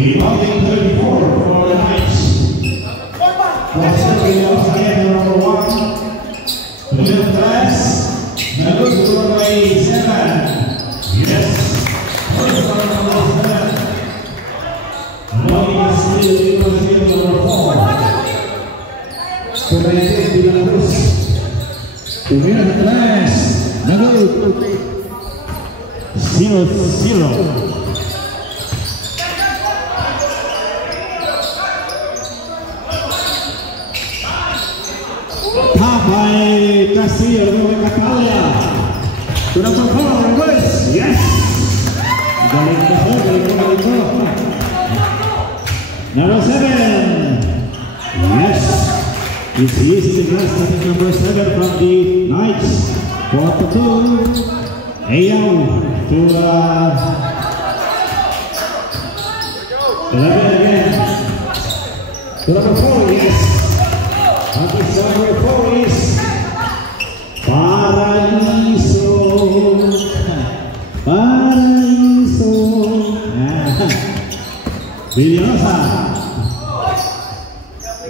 Rebounding 34 for the Knights. Crossing again, number 1. The middle class, number 7. Yes. First one number 7. Now still number 4. Kemudian di Belarus. Kemudian the class, number 0-0. By Castillo, Catalia to number 4, reverse, yes. Number 7, yes. It's easy to guess that number 7 from the Knights. 4-2, Ayau to 11 again. To number 4, yes. Number 4 is Paraíso. Paraíso. Villosa.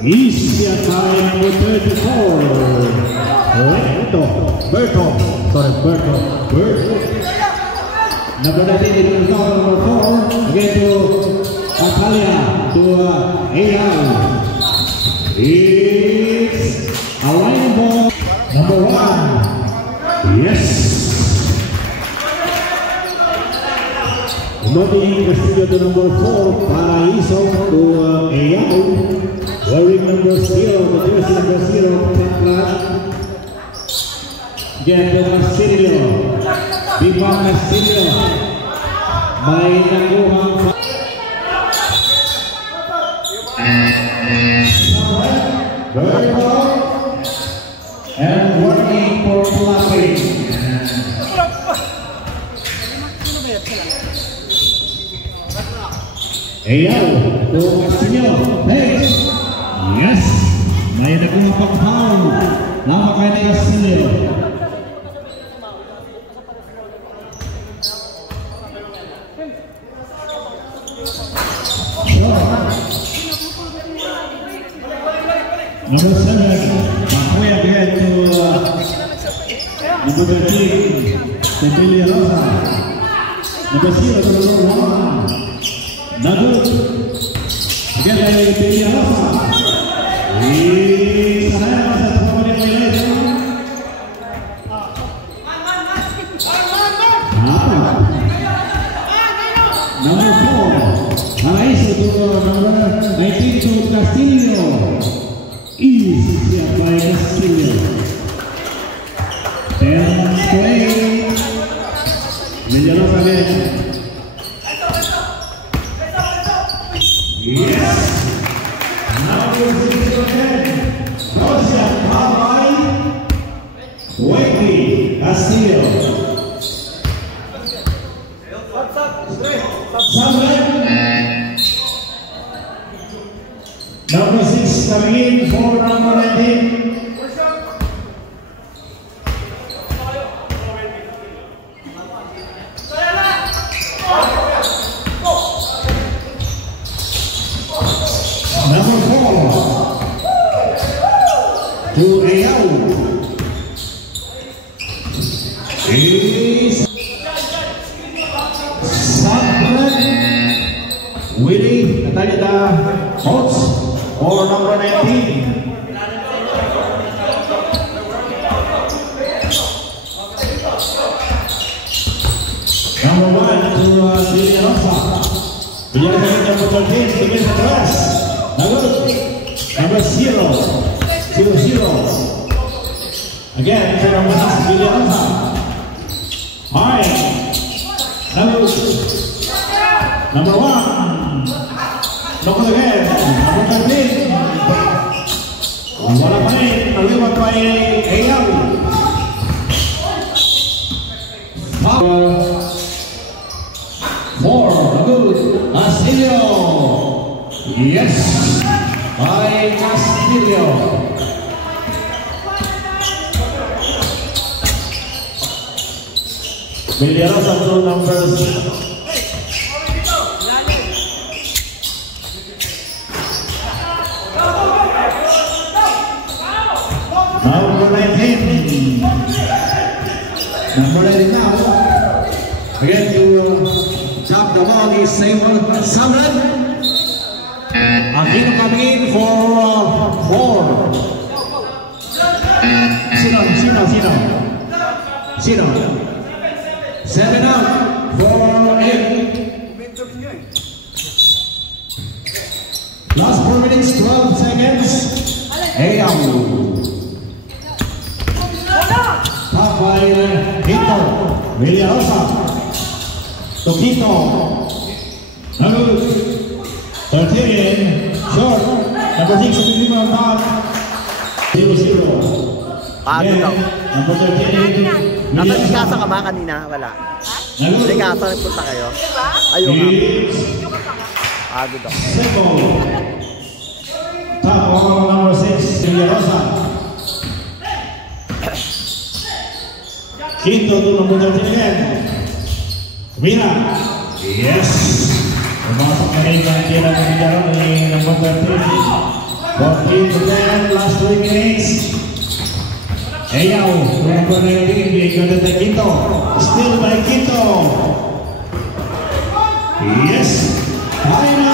Isia by number 34. Berto. Number 19 number 4. Again to Atalia. To Ayau. It's a line ball, number 1. Yes. Moving Castillo to number 4, Paraíso to Ayau. Wearing number 0, the jersey number 0, Petla. Again to Castillo. Viva Castillo. By Naguhang. Very well. And working for Fluffy. Ayau to Castillo. Hey. Yes. May nakuha pang foul. Namakay ni Castillo. Number 7, halfway again to number 13, Cecilia Rosa. Number 0 to number 1, Nagud. Again by Cecilia Rosa. Sanaya sa pagpapalip ng Ileso. Number 4, Paraíso to number 19 to Castillo. Easy by Castillo. 10-8. Villosa again. Yes. Now we're again. Rosia by Wakey Castillo. Number 6 coming in for number 19. Number 4 to Ayau. Is Sabret Willie Natalita Holtz or number 19. Number 1 to Villosa. Villosa number 13 begins the class. Number 0. Again to number 6 Villosa. Alright. Number 1. Look again. Number 13. Wala pa rin. Naliwag pa Ayau. 4. Good. Castillo. Yes. by Castillo. Villarosa to numbers. Number 19. Number 19 now. Again to jump the ball is Samran. Aquino coming in for 4. Sino. 7 out for 8. Last 4 minutes, 12 seconds. Ayaw. Top by Quito. Villarosa. To Quito. Number 13. Short. Number 6 sa pinili mo ang 0-0. Pagod daw. Number 13. Nakaligasa ka ba kanina? Wala. Ligasa, nagpunta kayo? Ayun nga. Pagod daw. Top on number 6, Villarosa. Quinto to number 13 again. Mina. Yes. Pumasok na rin ang tira ng Villarosa ni number 13. 14 to 10, last 3 minutes. Ayaw, number 19, being guarded by Quito. Still by Quito. Yes. Final.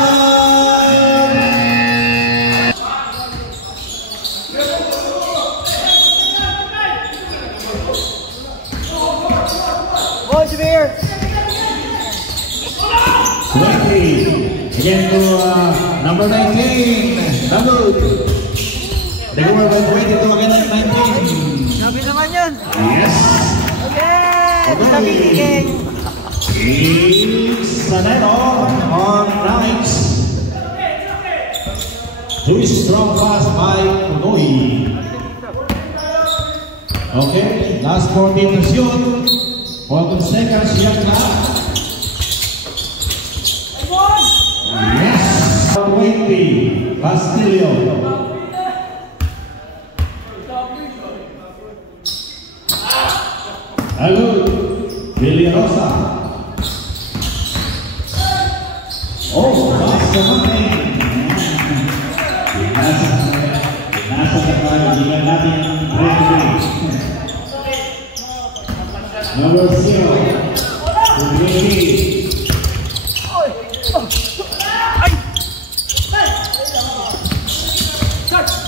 Oh, Javier! 20. Again to number 19. Dalut. They were by 22 again at 19. Sabi naman yun! Yes. Okay! Sabi King! It's Sanero on nights. Too strong pass by Punoy. Okay, last 14 to shoot. 14 seconds yet now. Yes. 20. Castillo. Hello, Villarosa. Oh, that's the money. Nasa na tayo, hindi natin ready. Number 0.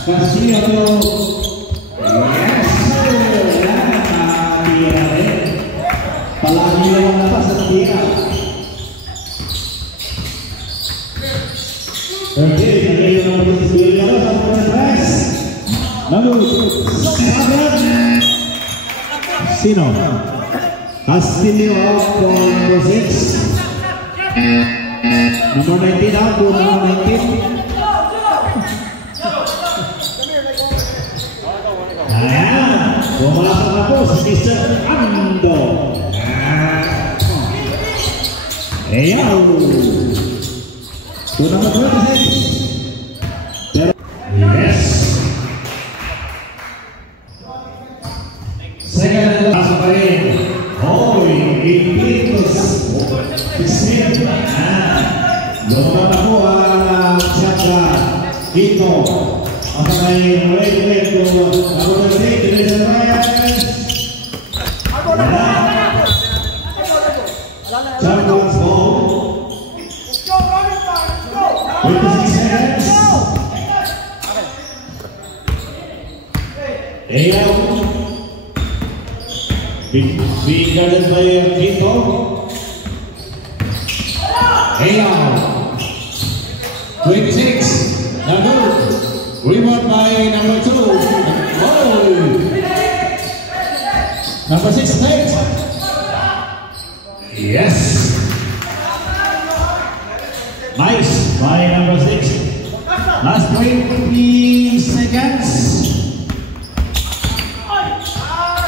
Castillo. Palagi lang naman sa tira. 13, nagay yung mga Villarosa sa mga press. Number 7. Sino? Castillo out for number 6. Number 19 out to number 19. Ayan, pumasok na po si Mr. Ando. Ayaw. To number 26. Yes. Second pass pa rin. Hoy, Ipitos. Isip. Lumabas na po ang Chakra. Dito. Ang may red to number 3. Division Ryan. Chakra's ball. 26 seconds. Ayaw. Being guarded by Quito. Ayaw. 26. Number. Rebound by number 2. Oh. Number 6 takes. Yes. Nice by number 6. Last 20 seconds.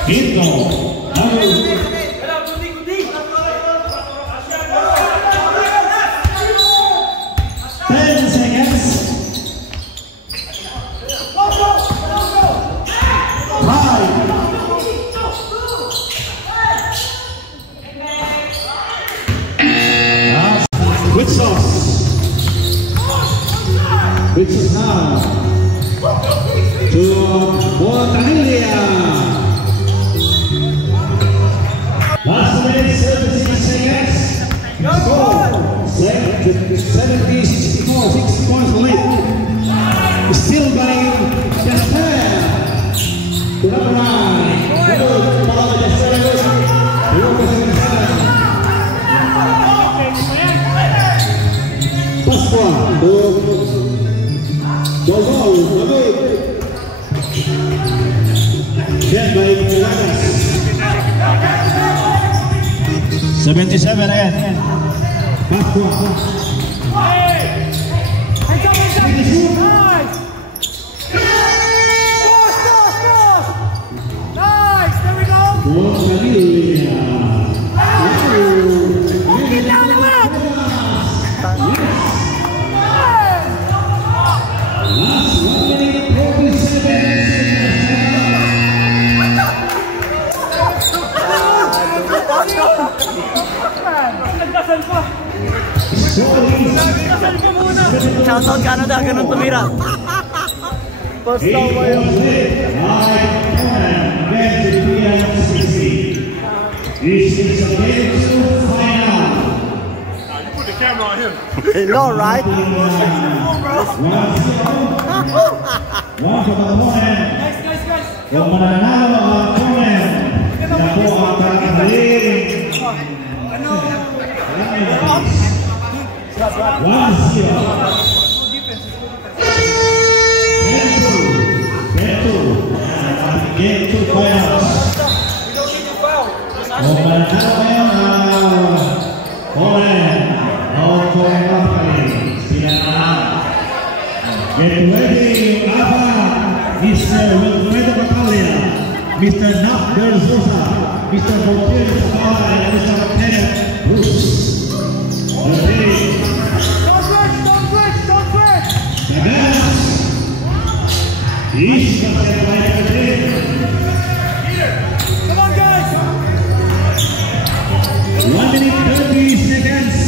Quito. Number 10 seconds. which is now to Botanelia. Last minute, 76 seconds. Score 70-64, 6 points lead. Still by Jasper. To number 9. Good. Follow Jasper. Pasqua. Jogol. Good. Then by Pilates. 77 and Pasqua. Shoutout Canada, ganun tumira. Posta mo yun. Put the camera on him. Hello, right? Yung mananalo ang comment. Yan po ang kakagaling. 1-0. Get two points. Yung mananalo ngayon ang comment. All point company. Sila na. Get ready, Ava. Mr. Wilfredo Battaglia, Mr. Nap Gerzosa, Mr. Voltaire Sabala, and Mr. Kenneth Bruce. Okay. Don't break. Taganas. Each of them like a day. Come on, guys. 1 minute 30 seconds.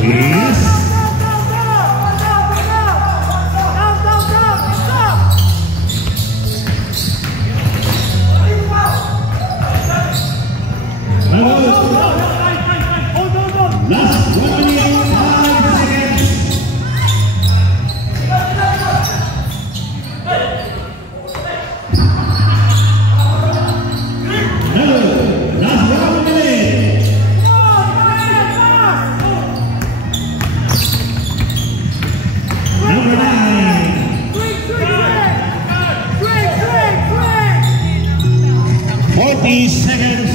Yes. Last 1 minute 5 seconds. No, last 1 minute. Number 9. 40 seconds.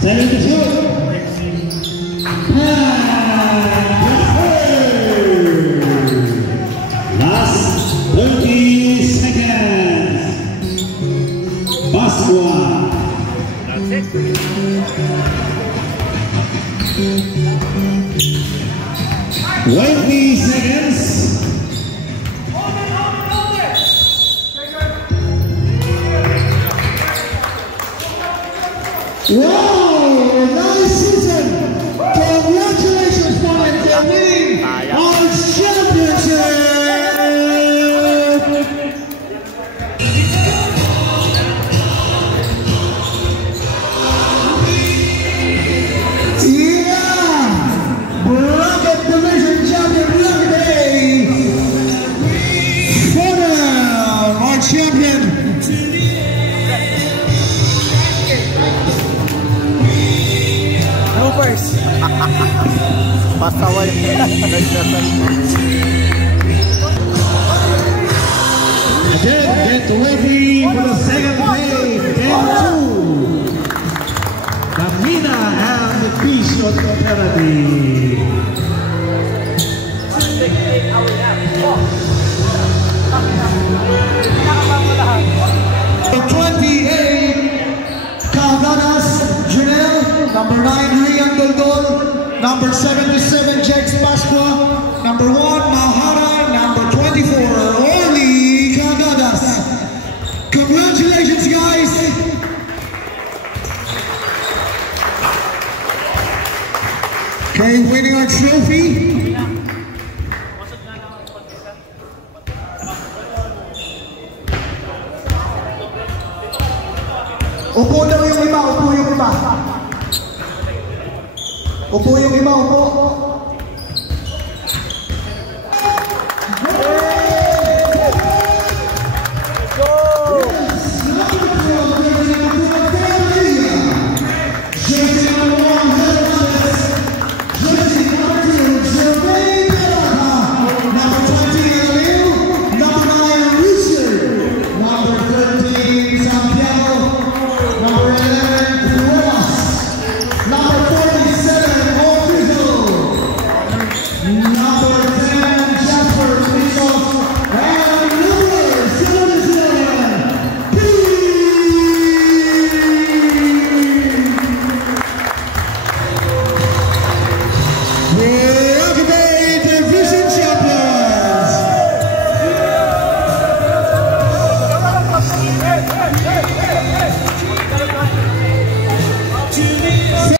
7 to shoot. Last 30 seconds. Pasqua. That's it. 20 seconds. Wow, nice season. Congratulations, Paul, for winning our championship. Yeah, bracket division champion Lucky Day. Fodder, our champion. Bloopers. Basta wala. Again, get ready for the second phase. Game 2. The Mina and the Physiotherapy. 28, Caldanas, Janelle. Number 9, Rian Dodol. Number 77, Jex Pasqua. Number 1, Mahara. Number 24, Orly Caldanas. Congratulations, guys! Okay, winning our trophy. Upo daw yung iba, upo yung iba. Upo yung iba, upo. No.